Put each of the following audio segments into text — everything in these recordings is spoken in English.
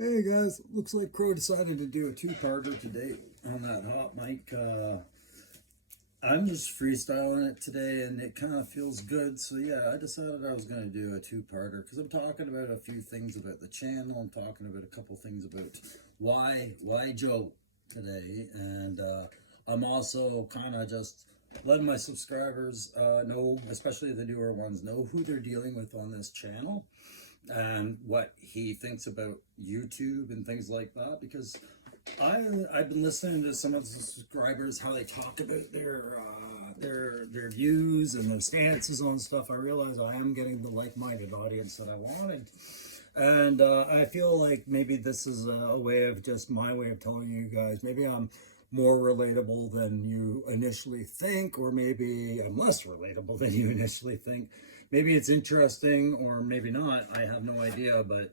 Hey guys, looks like Crow decided to do a two-parter today on that hot mic. I'm just freestyling it today and it kind of feels good. So yeah, I decided I was going to do a two-parter because I'm talking about a few things about the channel. I'm talking about a couple things about why Joe today. And I'm also kind of just letting my subscribers know, especially the newer ones, know who they're dealing with on this channel and what he thinks about YouTube and things like that, because I've been listening to some of the subscribers how they talk about their views and their stances on stuff. I realize I am getting the like-minded audience that I wanted, and I feel like maybe this is a way of just my way of telling you guys maybe I'm more relatable than you initially think, or maybe I'm less relatable than you initially think. Maybe it's interesting, or maybe not. I have no idea. But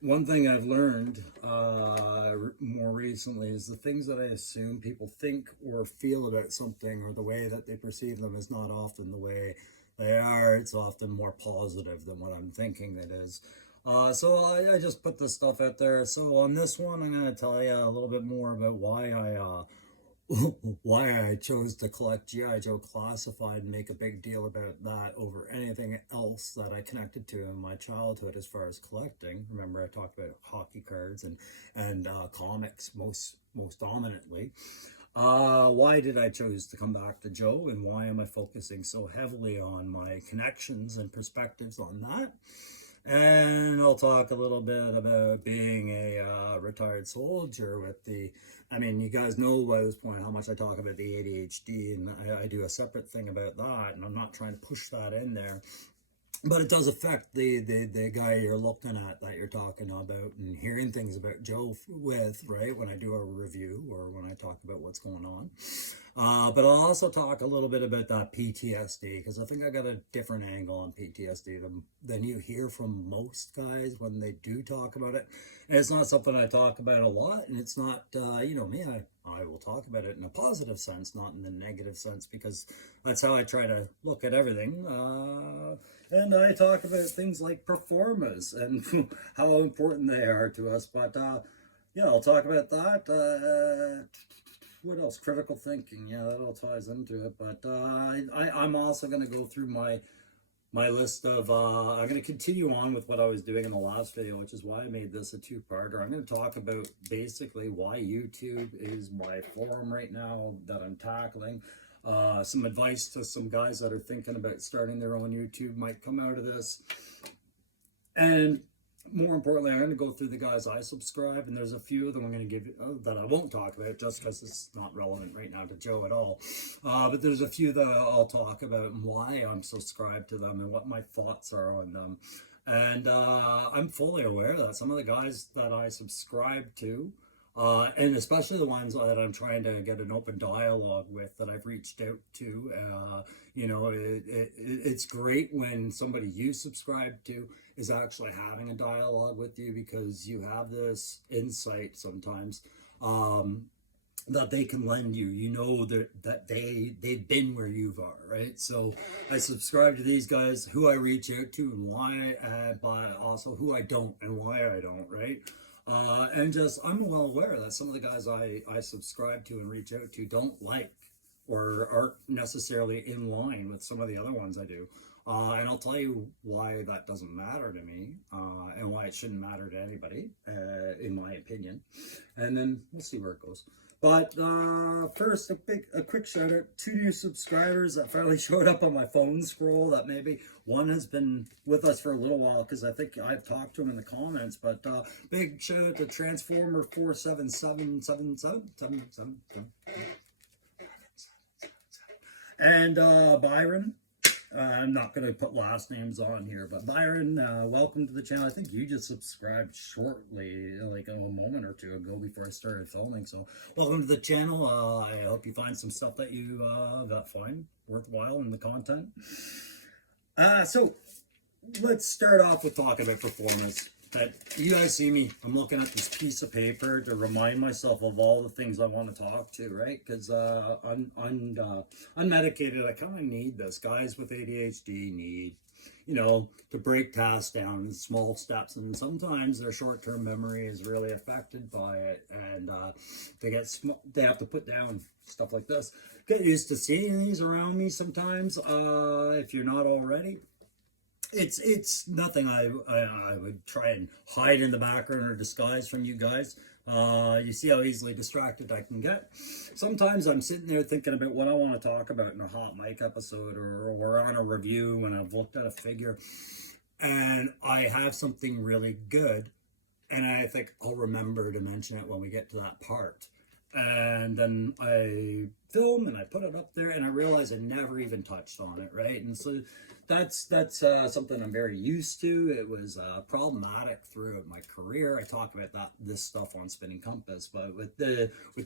one thing I've learned more recently is the things that I assume people think or feel about something, or the way that they perceive them, is not often the way they are. It's often more positive than what I'm thinking it is. So I just put this stuff out there. So on this one, I'm going to tell you a little bit more about why I chose to collect G.I. Joe Classified and make a big deal about that over anything else that I connected to in my childhood as far as collecting. Remember, I talked about hockey cards and comics most dominantly. Why did I choose to come back to Joe, and why am I focusing so heavily on my connections and perspectives on that? And I'll talk a little bit about being a retired soldier with I mean, you guys know by this point how much I talk about the ADHD, and I do a separate thing about that, and I'm not trying to push that in there. But it does affect the guy you're looking at, that you're talking about and hearing things about Joe with, right? When I do a review or when I talk about what's going on. But I'll also talk a little bit about that PTSD, because I think I got a different angle on PTSD than you hear from most guys when they do talk about it. And it's not something I talk about a lot, and it's not, you know me, I will talk about it in a positive sense, not in the negative sense, because that's how I try to look at everything. And I talk about things like performance and how important they are to us. But yeah, I'll talk about that. What else? Critical thinking. Yeah, that all ties into it. But I'm also going to go through my list of, I'm going to continue on with what I was doing in the last video, which is why I made this a two-parter. I'm going to talk about basically why YouTube is my forum right now that I'm tackling. Some advice to some guys that are thinking about starting their own YouTube might come out of this. And more importantly, I'm going to go through the guys I subscribe, and there's a few of them I'm going to give you that I won't talk about just because it's not relevant right now to Joe at all. But there's a few that I'll talk about and why I'm subscribed to them and what my thoughts are on them. And I'm fully aware that some of the guys that I subscribe to, and especially the ones that I'm trying to get an open dialogue with, that I've reached out to, you know, it's great when somebody you subscribe to is actually having a dialogue with you, because you have this insight sometimes that they can lend you. You know that they've been where you are, right? So I subscribe to these guys who I reach out to and why, but also who I don't and why I don't, right? And just, I'm well aware that some of the guys I subscribe to and reach out to don't like or aren't necessarily in line with some of the other ones I do. And I'll tell you why that doesn't matter to me, and why it shouldn't matter to anybody, in my opinion. And then we'll see where it goes. But first, a quick shout out, 2 new subscribers that finally showed up on my phone scroll. That maybe one has been with us for a little while, because I think I've talked to him in the comments. But big shout out to Transformer 4777777, and Byron. I'm not going to put last names on here, but Byron, welcome to the channel. I think you just subscribed shortly, like a moment or two ago before I started filming. So welcome to the channel. I hope you find some stuff that you find worthwhile in the content. So let's start off with talking about performance. That you guys see me, I'm looking at this piece of paper to remind myself of all the things I want to talk to, right? Because unmedicated, I kind of need this. Guys with ADHD need, to break tasks down in small steps. And sometimes their short-term memory is really affected by it, and they have to put down stuff like this. Get used to seeing these around me sometimes, if you're not already. It's nothing I would try and hide in the background or disguise from you guys. You see how easily distracted I can get. Sometimes I'm sitting there thinking about what I want to talk about in a hot mic episode, or on a review when I've looked at a figure and I have something really good, and I think I'll remember to mention it when we get to that part. And then I film and I put it up there, and I realize I never even touched on it, right? And so that's something I'm very used to. It was problematic throughout my career. I talk about this stuff on Spinning Compass, but with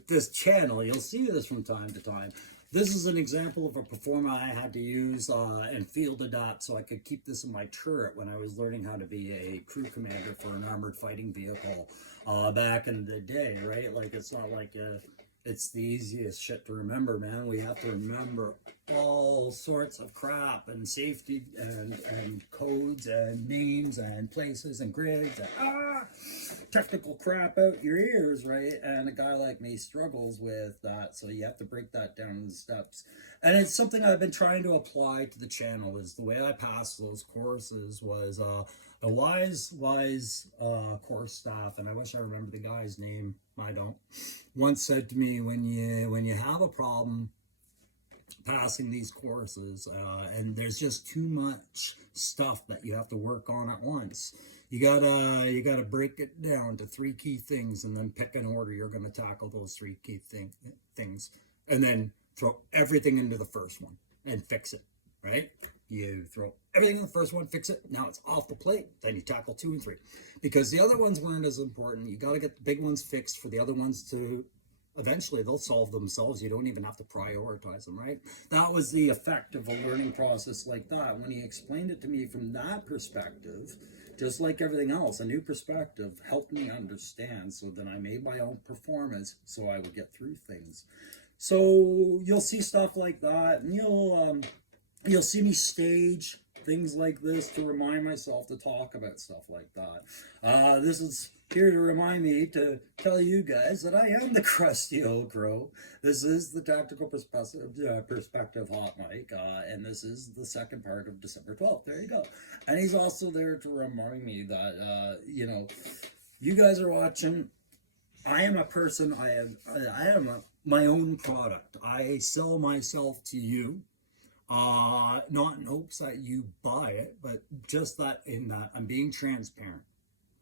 this channel, you'll see this from time to time. This is an example of a performer I had to use and field adapt so I could keep this in my turret when I was learning how to be a crew commander for an armored fighting vehicle back in the day, right? Like, it's not like it's the easiest shit to remember, man. We have to remember all sorts of crap and safety and codes and names and places and grids and technical crap out your ears, right? And a guy like me struggles with that, so you have to break that down in steps. And it's something I've been trying to apply to the channel. Is the way I passed those courses was the wise course staff, and I wish I remembered the guy's name. I don't. Once said to me, when you have a problem passing these courses, and there's just too much stuff that you have to work on at once, you gotta break it down to 3 key things, and then pick an order you're going to tackle those 3 key things, and then throw everything into the first one and fix it, right? You throw everything in the first one, fix it, now it's off the plate. Then you tackle 2 and 3, because the other ones weren't as important. You got to get the big ones fixed for the other ones to eventually they'll solve themselves. You don't even have to prioritize them, right? That was the effect of a learning process like that. When he explained it to me from that perspective, just like everything else, a new perspective helped me understand. So then I made my own performance so I would get through things. So you'll see stuff like that, and you'll see me stage things like this to remind myself to talk about stuff like that. This is here to remind me to tell you guys that I am the crusty old crow. This is the Tactical Perspective Hot Mic, and this is the second part of December 12th. There you go. And he's also there to remind me that, you guys are watching. I am a person, I am my own product. I sell myself to you. Not in hopes that you buy it, but just that I'm being transparent,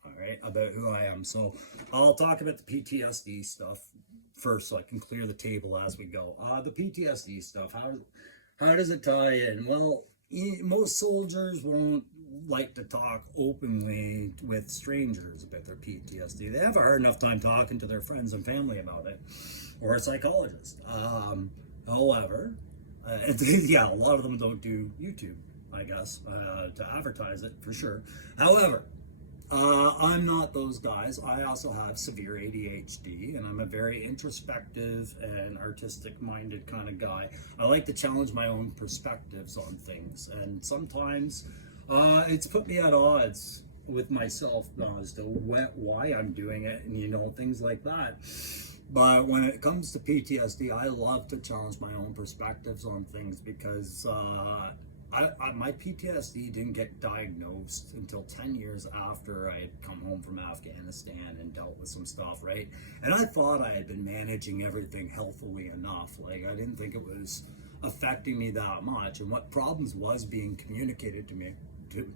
all right, about who I am. So I'll talk about the PTSD stuff first, so I can clear the table as we go. The PTSD stuff, how does it tie in? Well, most soldiers won't like to talk openly with strangers about their PTSD. They have a hard enough time talking to their friends and family about it, or a psychologist. However, yeah, a lot of them don't do YouTube, I guess, to advertise it for sure. However, I'm not those guys. I also have severe ADHD, and I'm a very introspective and artistic-minded kind of guy. I like to challenge my own perspectives on things, and sometimes it's put me at odds with myself as to why I'm doing it, and things like that. But when it comes to PTSD, I love to challenge my own perspectives on things, because my PTSD didn't get diagnosed until 10 years after I had come home from Afghanistan and dealt with some stuff, right? And I thought I had been managing everything healthily enough. Like, I didn't think it was affecting me that much. And what problems was being communicated to me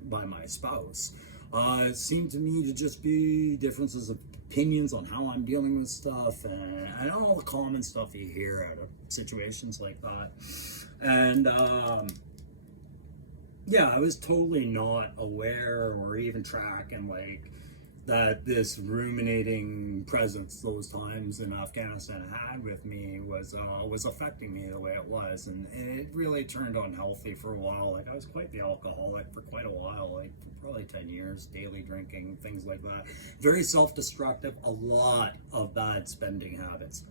by my spouse, it seemed to me to just be differences of opinions on how I'm dealing with stuff, and all the common stuff you hear out of situations like that. And yeah, I was totally not aware or even tracking like that this ruminating presence those times in Afghanistan had with me was affecting me the way it was, and it really turned unhealthy for a while. Like, I was quite the alcoholic for quite a while, like probably 10 years, daily drinking, things like that. Very self-destructive, a lot of bad spending habits,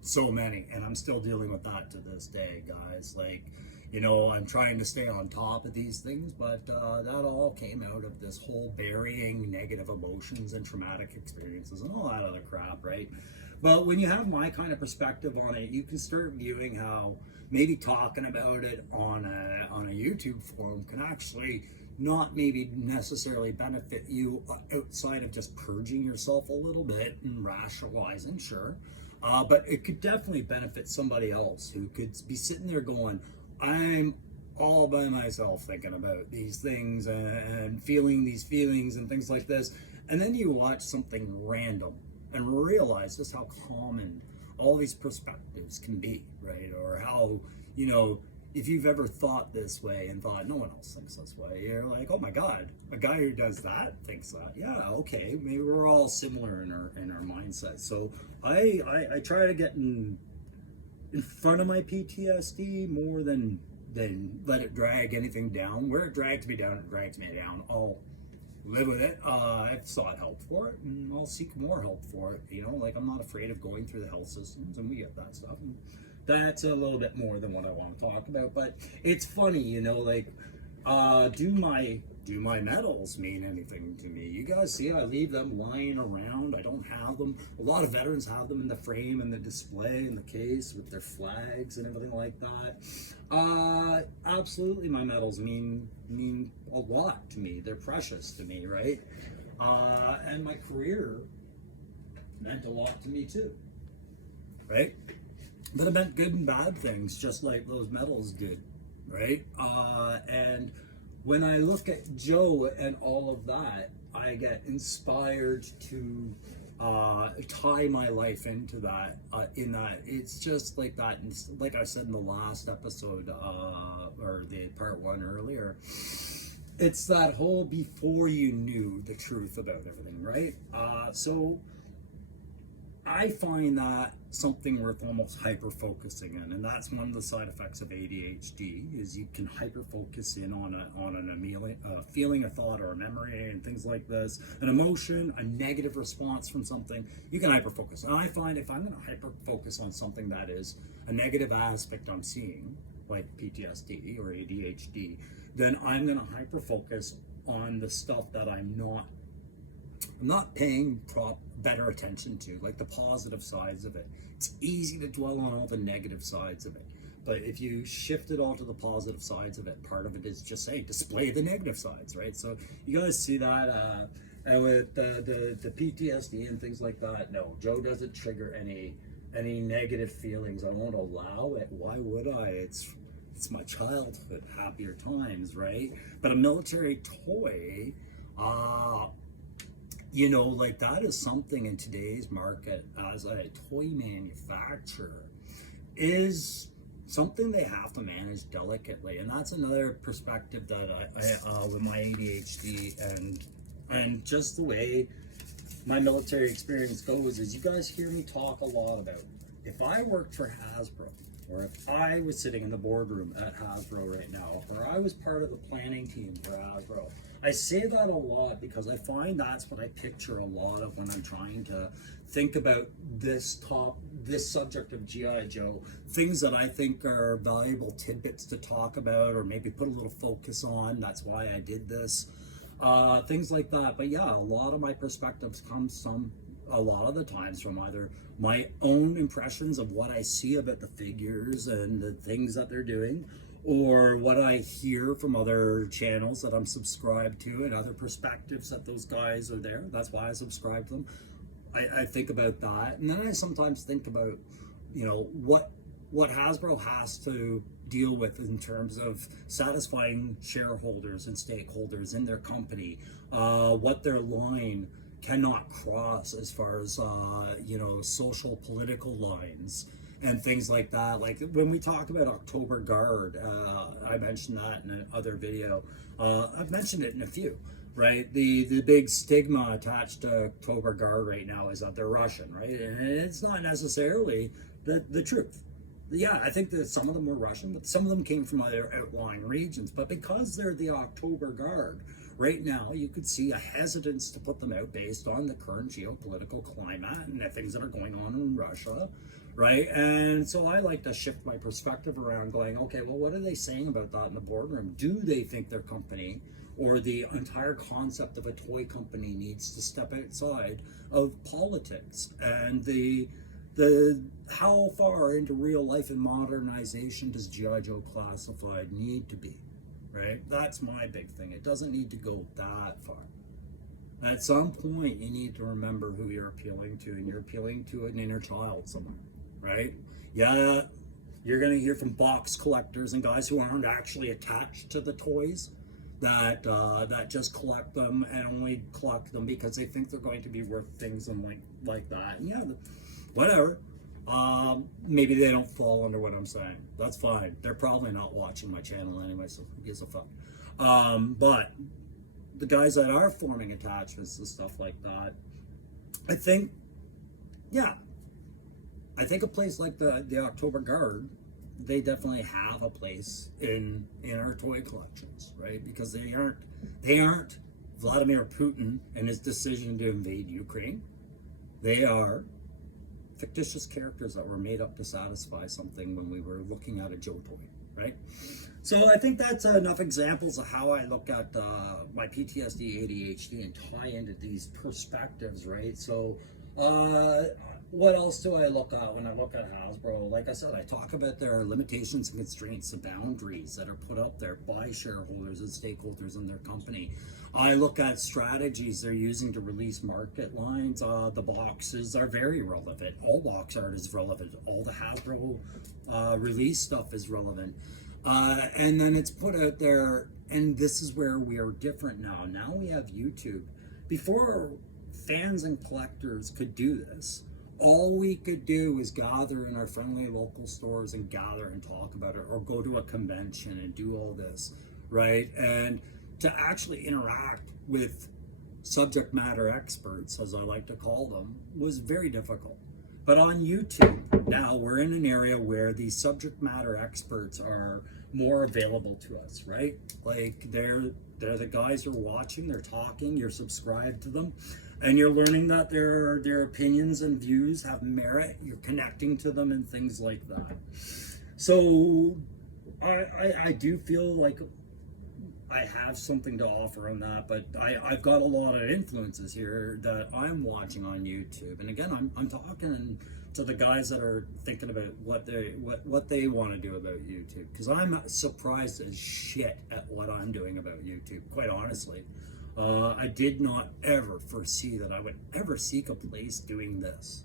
so many, and I'm still dealing with that to this day, guys. Like, you know, I'm trying to stay on top of these things, but that all came out of this whole burying negative emotions and traumatic experiences and all that other crap, right? But when you have my kind of perspective on it, you can start viewing how maybe talking about it on a YouTube forum can actually not maybe necessarily benefit you outside of just purging yourself a little bit and rationalizing, sure. But it could definitely benefit somebody else who could be sitting there going, I'm all by myself thinking about these things and feeling these feelings and things like this. And then you watch something random and realize just how common all these perspectives can be, right? Or how, you know, if you've ever thought this way and thought no one else thinks this way, you're like, oh my God, a guy who does that thinks that. Yeah, okay, maybe we're all similar in our mindset. So I try to get in front of my PTSD more than let it drag anything down. Where it drags me down, it drags me down. I'll live with it. I've sought help for it, and I'll seek more help for it. You know, like I'm not afraid of going through the health systems, and we get that stuff. And that's a little bit more than what I want to talk about, but it's funny, you know, like, do my medals mean anything to me? You guys see, I leave them lying around. I don't have them. A lot of veterans have them in the frame and the display in the case with their flags and everything like that. Absolutely, my medals mean a lot to me. They're precious to me, right? And my career meant a lot to me too, right? But it meant good and bad things, just like those medals did, right? And when I look at Joe and all of that, I get inspired to tie my life into that. In that, it's just like that. And like I said in the last episode, or the part 1 earlier, it's that whole before you knew the truth about everything, right? So I find that something worth almost hyper focusing in, and that's one of the side effects of ADHD is you can hyper focus in on a feeling, a thought, or a memory, and things like this, an emotion, a negative response from something. You can hyper focus, and I find if I'm going to hyper focus on something that is a negative aspect I'm seeing, like PTSD or ADHD, then I'm going to hyper focus on the stuff that I'm not paying better attention to, like the positive sides of it. It's easy to dwell on all the negative sides of it, but if you shift it all to the positive sides of it, part of it is just say display the negative sides, right? So you guys see that with the PTSD and things like that. No, Joe doesn't trigger any negative feelings. I won't allow it. Why would I? It's my childhood, happier times, right? But a military toy, you know, like that is something in today's market as a toy manufacturer is something they have to manage delicately. And that's another perspective that I with my ADHD and just the way my military experience goes is you guys hear me talk a lot about if I worked for Hasbro, or if I was sitting in the boardroom at Hasbro right now, or I was part of the planning team for Hasbro. I say that a lot because I find that's what I picture a lot of when I'm trying to think about this subject of G.I. Joe, things that I think are valuable tidbits to talk about or maybe put a little focus on. That's why I did this. Things like that. But yeah, a lot of my perspectives comes a lot of the times from either my own impressions of what I see about the figures and the things that they're doing, or what I hear from other channels that I'm subscribed to and other perspectives that those guys are there. That's why I subscribe to them. I think about that. And then I sometimes think about, you know, what Hasbro has to deal with in terms of satisfying shareholders and stakeholders in their company, what their line cannot cross as far as you know, social political lines and things like that. Like when we talk about October Guard, I mentioned that in another video. I've mentioned it in a few, right? The big stigma attached to October Guard right now is that they're Russian, right? And it's not necessarily the truth. Yeah, I think that some of them were Russian, but some of them came from other outlying regions. But because they're the October Guard, right now you could see a hesitance to put them out based on the current geopolitical climate and the things that are going on in Russia, right? And so I like to shift my perspective around, going, okay, well, what are they saying about that in the boardroom? Do they think their company or the entire concept of a toy company needs to step outside of politics and the how far into real life and modernization does G.I. Joe Classified need to be, right? That's my big thing. It doesn't need to go that far. At some point, you need to remember who you're appealing to, and you're appealing to an inner child somewhere, right? Yeah, you're going to hear from box collectors and guys who aren't actually attached to the toys, that just collect them and only collect them because they think they're going to be worth things and like that. And yeah, whatever. Maybe they don't fall under what I'm saying. That's fine. They're probably not watching my channel anyway, so who gives a fuck? But the guys that are forming attachments and stuff like that, I think, yeah, I think a place like the October Guard, they definitely have a place in our toy collections, right? Because they aren't Vladimir Putin and his decision to invade Ukraine. They are fictitious characters that were made up to satisfy something when we were looking at a Joe toy, right? So I think that's enough examples of how I look at my PTSD, ADHD, and tie into these perspectives, right? So what else do I look at when I look at Hasbro? Like I said, I talk about their limitations and constraints, the boundaries that are put up there by shareholders and stakeholders in their company. I look at strategies they're using to release market lines. The boxes are very relevant. All box art is relevant. All the Hasbro release stuff is relevant. And then it's put out there, and this is where we are different now. Now we have YouTube. Before, fans and collectors could do this. All we could do was gather in our friendly local stores and gather and talk about it, or go to a convention and do all this, right? And to actually interact with subject matter experts, as I like to call them, was very difficult. But on YouTube, now we're in an area where these subject matter experts are more available to us, right? Like they're the guys who are watching, they're talking, you're subscribed to them, and you're learning that their opinions and views have merit, you're connecting to them and things like that. So I do feel like I have something to offer on that, but I've got a lot of influences here that I'm watching on YouTube. And again, I'm talking to the guys that are thinking about what they want to do about YouTube, because I'm surprised as shit at what I'm doing about YouTube, quite honestly. I did not ever foresee that I would ever seek a place doing this,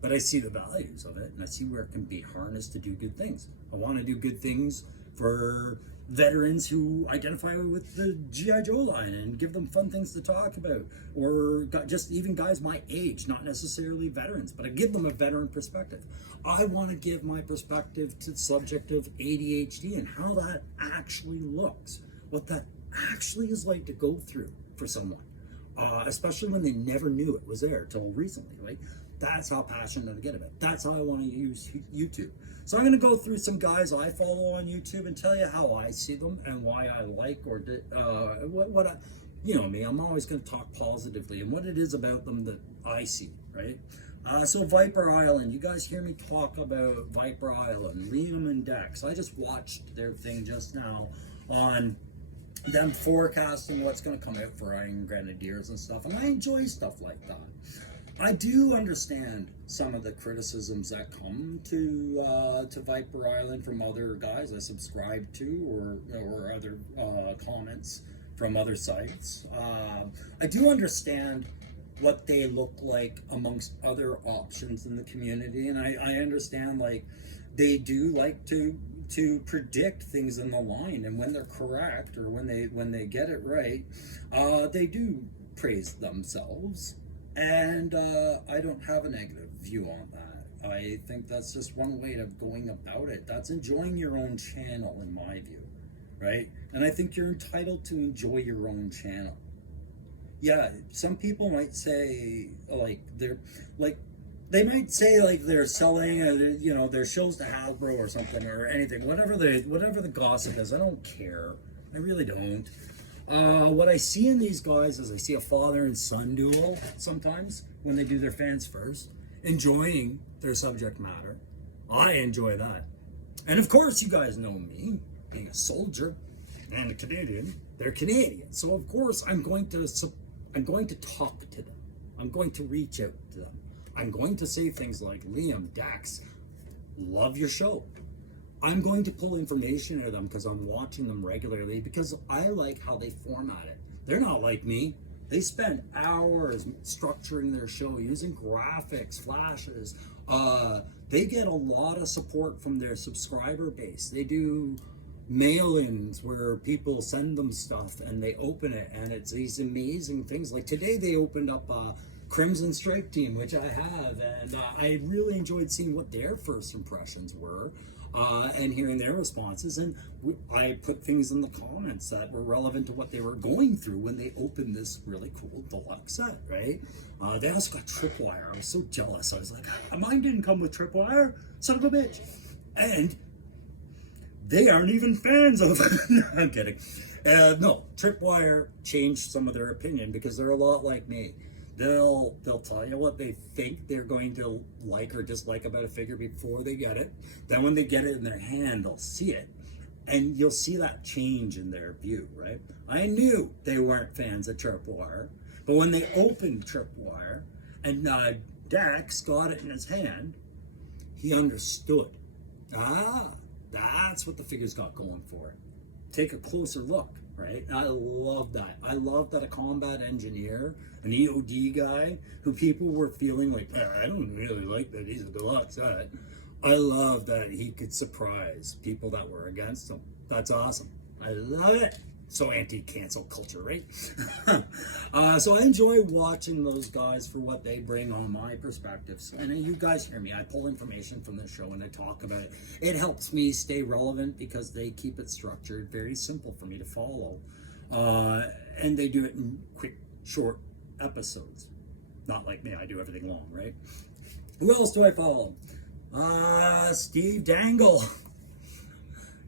but I see the values of it, and I see where it can be harnessed to do good things. I want to do good things for veterans who identify with the G.I. Joe line and give them fun things to talk about, or just even guys my age, not necessarily veterans, but I give them a veteran perspective. I want to give my perspective to the subject of ADHD and how that actually looks, what that actually is like to go through for someone, especially when they never knew it was there till recently, right? That's how passionate I get about it. That's how I want to use YouTube. So I'm going to go through some guys I follow on YouTube and tell you how I see them and why I like or what I, you know me, I'm always going to talk positively and what it is about them that I see, right? So Viper Island, you guys hear me talk about Viper Island, Liam and Dex. I just watched their thing just now on them forecasting what's going to come out for Iron Grenadiers and stuff, and I enjoy stuff like that. I do understand some of the criticisms that come to Viper Island from other guys I subscribe to, or other comments from other sites. I do understand what they look like amongst other options in the community, and I understand, like, they do like to predict things in the line, and when they're correct or when they get it right, they do praise themselves. And I don't have a negative view on that. I think that's just one way of going about it. That's enjoying your own channel, in my view, right? And I think you're entitled to enjoy your own channel. Yeah, some people might say they might say they're selling their shows to Hasbro or something or anything, whatever the gossip is. I don't care. I really don't. What I see in these guys is I see a father and son duel sometimes when they do their fans first, enjoying their subject matter. I enjoy that. And of course, you guys know me, being a soldier and a Canadian. They're Canadian, so of course I'm going to talk to them. I'm going to reach out to them. I'm going to say things like, Liam, Dax, love your show. I'm going to pull information out of them because I'm watching them regularly, because I like how they format it. They're not like me. They spend hours structuring their show using graphics, flashes. They get a lot of support from their subscriber base. They do mail-ins where people send them stuff and they open it, and it's these amazing things. Like today they opened up Crimson Strike Team, which I have, and I really enjoyed seeing what their first impressions were, and hearing their responses. And I put things in the comments that were relevant to what they were going through when they opened this really cool deluxe set, right? They also got tripwire. I was so jealous. I was like, mine didn't come with tripwire, son of a bitch. And they aren't even fans of it. No, I'm kidding. No, tripwire changed some of their opinion because they're a lot like me. They'll tell you what they think they're going to like or dislike about a figure before they get it. Then when they get it in their hand, they'll see it, and you'll see that change in their view, right? I knew they weren't fans of tripwire, but when they opened tripwire and Dax got it in his hand, he understood. That's what the figure's got going for it. Take a closer look, right? I love that. I love that a combat engineer, an EOD guy, who people were feeling like, I don't really like that he's a deluxe set. I love that he could surprise people that were against him. That's awesome. I love it. So anti-cancel culture, right? So I enjoy watching those guys for what they bring on my perspectives. And you guys hear me. I pull information from the show and I talk about it. It helps me stay relevant because they keep it structured, very simple for me to follow. And they do it in quick, short episodes. Not like me, I do everything long, right? Who else do I follow? Steve Dangle.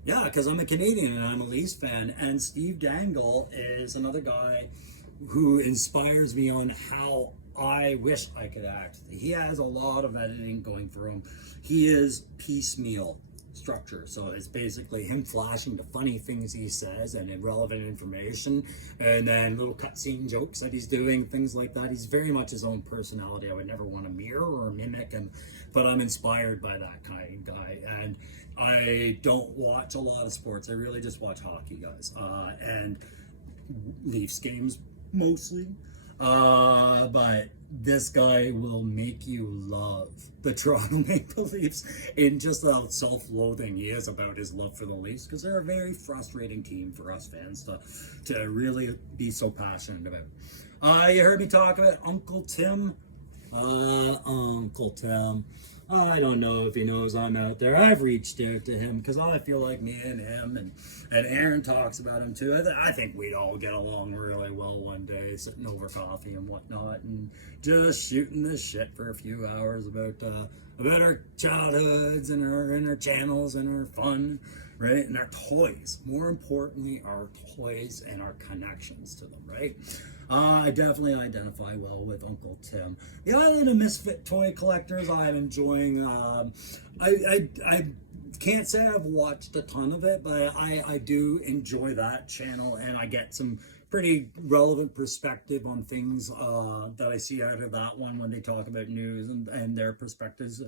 Yeah, because I'm a Canadian and I'm a Leafs fan, and Steve Dangle is another guy who inspires me on how I wish I could act. He has a lot of editing going through him. He is piecemeal structure, so it's basically him flashing the funny things he says and irrelevant information, and then little cutscene jokes that he's doing, things like that. He's very much his own personality. I would never want to mirror or mimic him, but I'm inspired by that kind of guy. And I don't watch a lot of sports. I really just watch hockey, guys, and Leafs games mostly. But this guy will make you love the Toronto Maple Leafs in just how self-loathing he is about his love for the Leafs, because they're a very frustrating team for us fans to really be so passionate about. You heard me talk about Uncle Tim. Uncle Tim. I don't know if he knows I'm out there. I've reached out to him because I feel like me and him and Aaron talks about him too. I think we'd all get along really well one day, sitting over coffee and whatnot, and just shooting this shit for a few hours about our childhoods and our channels and our fun, right? And our toys. More importantly, our toys and our connections to them, right? I definitely identify well with Uncle Tim. The Island of Misfit Toy Collectors, I'm enjoying. I can't say I've watched a ton of it, but I do enjoy that channel, and I get some pretty relevant perspective on things that I see out of that one when they talk about news and their perspectives.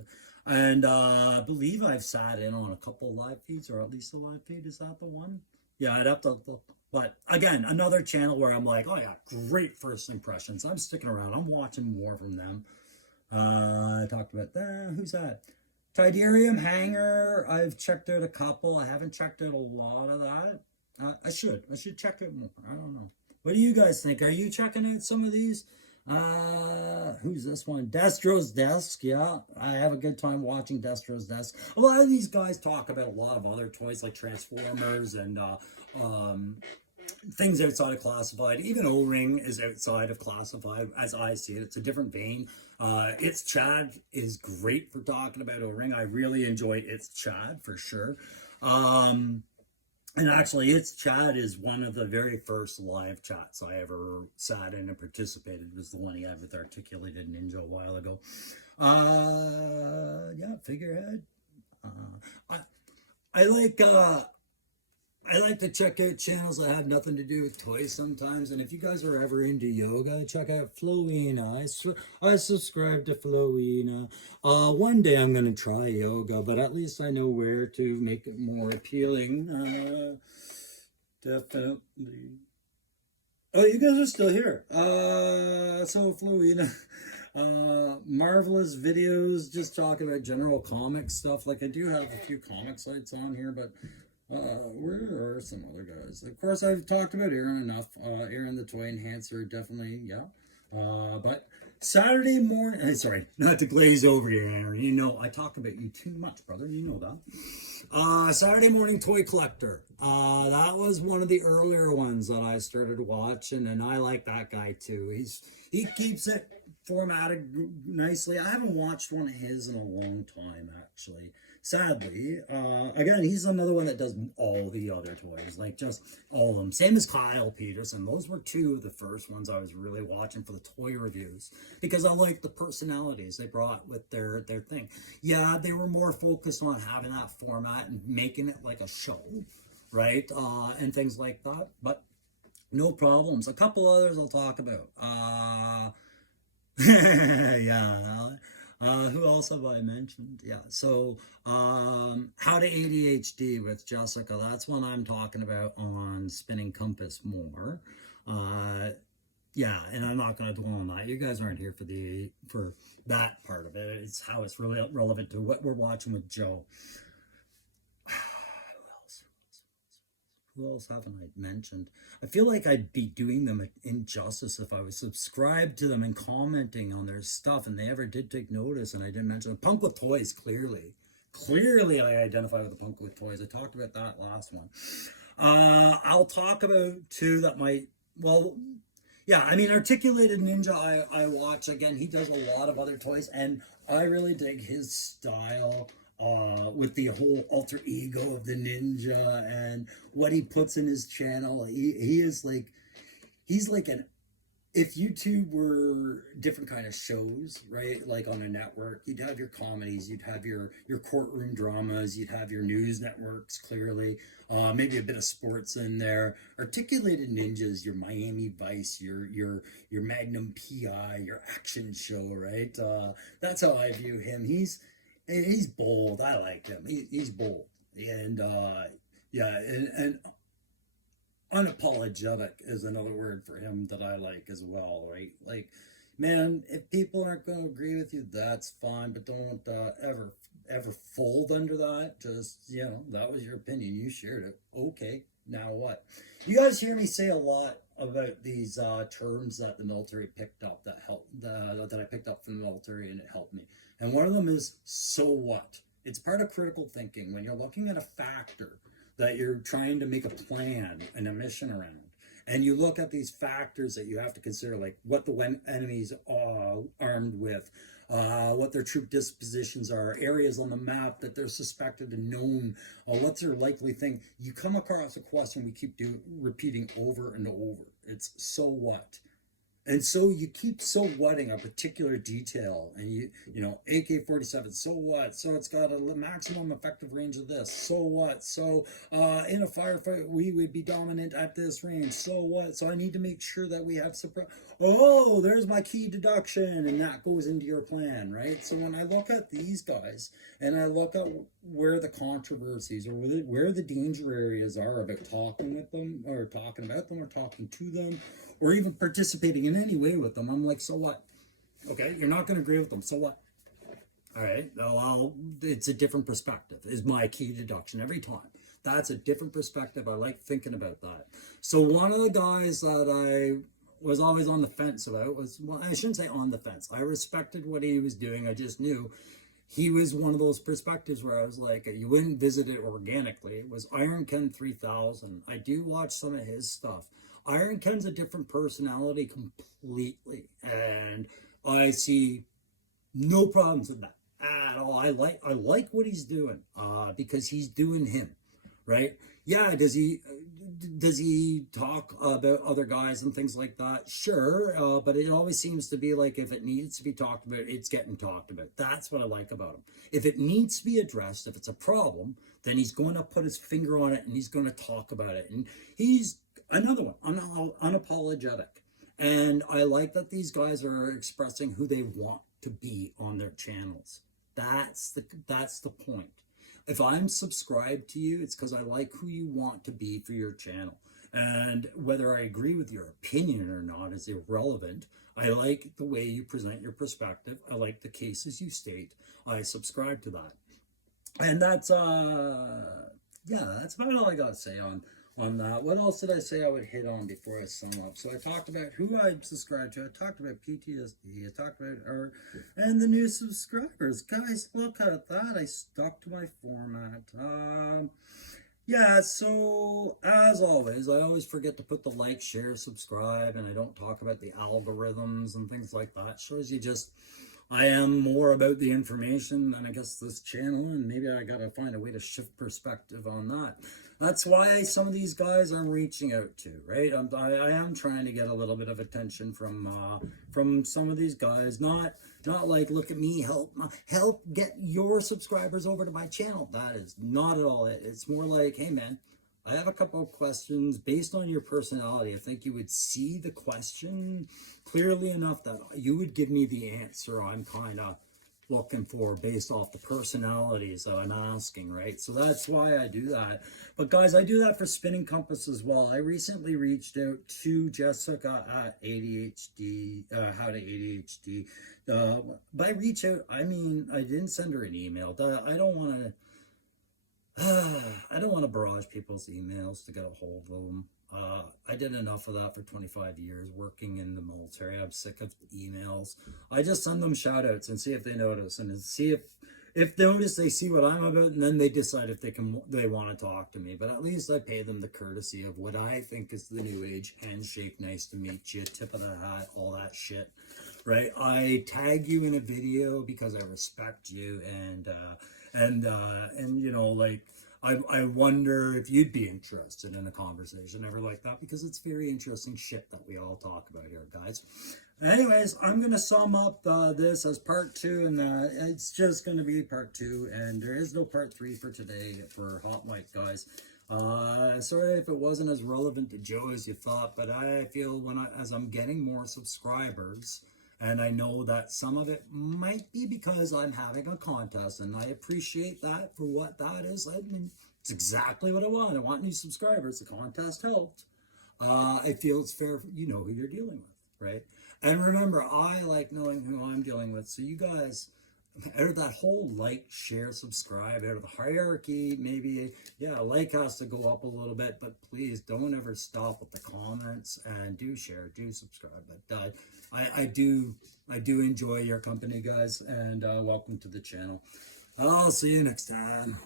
And I believe I've sat in on a couple live feeds, or at least a live feed. Is that the one? Yeah, I'd have to look. But again, another channel where I'm like, oh yeah, great first impressions. I'm sticking around. I'm watching more from them. I talked about that. Who's that? Tidarium Hanger. I've checked out a couple. I haven't checked out a lot of that. I should check it more. I don't know. What do you guys think? Are you checking out some of these? Who's this one? Destro's Desk. Yeah, I have a good time watching Destro's Desk. A lot of these guys talk about a lot of other toys like Transformers and things outside of classified. Even O-Ring is outside of classified as I see it. It's a different vein. It's Chad is great for talking about O-Ring. I really enjoy It's Chad for sure. And actually, its chat is one of the very first live chats I ever sat in and participated. Was the one he had with Articulated Ninja a while ago. Yeah, figurehead. Uh, I I like I like to check out channels that have nothing to do with toys sometimes. And if you guys are ever into yoga, check out Flowina. I subscribe to Flowina. One day I'm going to try yoga, but at least I know where to make it more appealing. Definitely. Oh, you guys are still here. So Flowina. Marvelous videos just talking about general comic stuff. Like I do have a few comic sites on here, but where are some other guys? Of course, I've talked about Aaron enough. Aaron the Toy Enhancer, definitely, yeah. But Saturday morning, sorry, not to glaze over you, Aaron. You know, I talk about you too much, brother. You know that. Saturday Morning Toy Collector. That was one of the earlier ones that I started watching, and I like that guy too. He keeps it formatted nicely. I haven't watched one of his in a long time, actually. Sadly, again, he's another one that does all the other toys, like just all of them. Same as Kyle Peterson. Those were two of the first ones I was really watching for the toy reviews because I liked the personalities they brought with their thing. Yeah, they were more focused on having that format and making it like a show, right? And things like that. But no problems. A couple others I'll talk about. Yeah. Who else have I mentioned? Yeah. So, how to ADHD with Jessica. That's one I'm talking about on Spinning Compass more. Uh, yeah, and I'm not going to dwell on that. You guys aren't here for that part of it. It's how it's really relevant to what we're watching with Joe. Who else haven't I mentioned? I feel like I'd be doing them an injustice if I was subscribed to them and commenting on their stuff and they ever did take notice and I didn't mention the Punk with Toys, clearly. Clearly I identify with the Punk with Toys. I talked about that last one. I'll talk about two that might, well, yeah, I mean, Articulated Ninja, I watch. Again, he does a lot of other toys, and I really dig his style with the whole alter ego of the ninja and what he puts in his channel. He is like, he's like an if YouTube were different kind of shows, right? Like on a network, you'd have your comedies, you'd have your courtroom dramas, you'd have your news networks, clearly, maybe a bit of sports in there. Articulated Ninjas, your Miami Vice, your Magnum PI, your action show, right? That's how I view him. He's bold. I like him. He's bold, and yeah, and unapologetic is another word for him that I like as well, right? Like, man, if people aren't going to agree with you, that's fine, but don't ever fold under that. Just, that was your opinion. You shared it. Okay, now what? You guys hear me say a lot about these terms that the military picked up that I picked up from the military and it helped me. And one of them is so what? It's part of critical thinking when you're looking at a factor that you're trying to make a plan and a mission around. And you look at these factors that you have to consider, like what the enemy's armed with, what their troop dispositions are, areas on the map that they're suspected and known, what's their likely thing. You come across a question we keep repeating over and over. It's so what? And so you keep so whatting a particular detail, and AK-47. So what? So it's got a maximum effective range of this. So what? So in a firefight, we would be dominant at this range. So what? So I need to make sure that we have surprise. Oh, there's my key deduction, and that goes into your plan, right? So when I look at these guys, and I look at where the controversies or where the danger areas are about talking with them, or talking about them, or talking to them, or even participating in any way with them, I'm like, so what? Okay, you're not going to agree with them, so what? All right, well, it's a different perspective, is my key deduction every time. That's a different perspective. I like thinking about that. So one of the guys that I was always on the fence about was, well, I shouldn't say on the fence. I respected what he was doing. I just knew he was one of those perspectives where I was like, you wouldn't visit it organically. It was Iron Ken 3000. I do watch some of his stuff. Iron Ken's a different personality completely, and I see no problems with that at all. I like what he's doing because he's doing him, right? Yeah, does he talk about other guys and things like that? Sure, but it always seems to be like if it needs to be talked about, it's getting talked about. That's what I like about him. If it needs to be addressed, if it's a problem, then he's going to put his finger on it and he's going to talk about it. And he's another one, unapologetic. And I like that these guys are expressing who they want to be on their channels. That's the point. If I'm subscribed to you, it's because I like who you want to be for your channel. And whether I agree with your opinion or not is irrelevant. I like the way you present your perspective. I like the cases you state. I subscribe to that. And that's yeah, that's about all I got to say on that. What else did I say I would hit on before I sum up? So I talked about who I subscribe to. I talked about PTSD. I talked about and the new subscribers. Guys, look at that. I stuck to my format. Yeah, so as always, I always forget to put the like, share, subscribe, and I don't talk about the algorithms and things like that. Shows you just I am more about the information than I guess this channel, and maybe I gotta find a way to shift perspective on that. That's why some of these guys I'm reaching out to, right? I am trying to get a little bit of attention from some of these guys. Not like, look at me, help get your subscribers over to my channel. That is not at all it. It's more like, hey man, I have a couple of questions based on your personality. I think you would see the question clearly enough that you would give me the answer I'm kind of looking for based off the personalities that I'm asking, right? So that's why I do that. But guys, I do that for Spinning Compass as well. I recently reached out to Jessica at ADHD, How to ADHD. By reach out, I mean, I didn't send her an email. I don't want to I don't want to barrage people's emails to get a hold of them. I did enough of that for 25 years working in the military. I'm sick of emails. I just send them shout outs and see if they notice and see if they notice, they see what I'm about, and then they decide if they want to talk to me. But at least I pay them the courtesy of what I think is the new age handshake, nice to meet you, tip of the hat, all that shit, right? I tag you in a video because I respect you, and you know, like I wonder if you'd be interested in a conversation ever like that, because it's very interesting shit that we all talk about here, guys. Anyways, I'm going to sum up this as part 2, and it's just going to be part 2, and there is no part 3 for today for Hot Mic, guys. Sorry if it wasn't as relevant to Joe as you thought, but I feel as I'm getting more subscribers, and I know that some of it might be because I'm having a contest, and I appreciate that for what that is. I mean, it's exactly what I want. I want new subscribers. The contest helped. I feel it's fair. You know who you're dealing with, right? And remember, I like knowing who I'm dealing with. So you guys, out of that whole like, share, subscribe, out of the hierarchy, maybe, yeah, like has to go up a little bit, but please don't ever stop with the comments, and do share, do subscribe. But I do enjoy your company, guys, and welcome to the channel. I'll see you next time.